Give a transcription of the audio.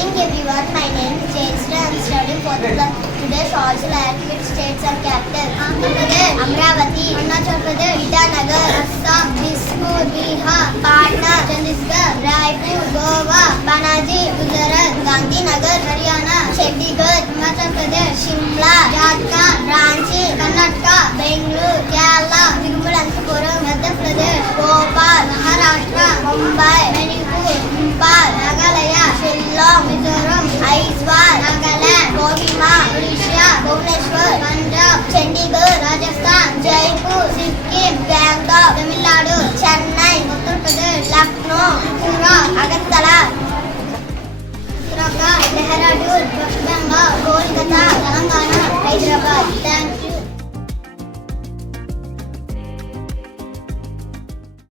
morning everyone, my name is Jayashree. I am studying 4th class. Today's also like which states are capital? Andhra Pradesh, Amravati, Arunachal Pradesh, Itanagar, Assam, Dispur, Bihar, Patna, Chandigarh, Raipur, Goa, Panaji, Gujarat, Gandhinagar, Haryana, Chandigarh, Himachal Pradesh, Shimla, Jharkhand, Ranchi, Karnataka, Bangalore, Kerala, Tirunelveli, Madhya Pradesh, Bhopal, Maharashtra, Mumbai, Manipur, Impal, Meghalaya, Shillong, Mizoram, Aizawl, Nagaland, Kohima, Odisha, Bhubaneswar, Punjab, Chandigarh, Rajasthan, Jaipur, Sikkim, Gangtok, Tamil Nadu, Chennai, Uttar Pradesh, Lucknow, Tripura, Agartala, Uttarakhand, Dehradun, West Bengal, Kolkata, Telangana, Hyderabad.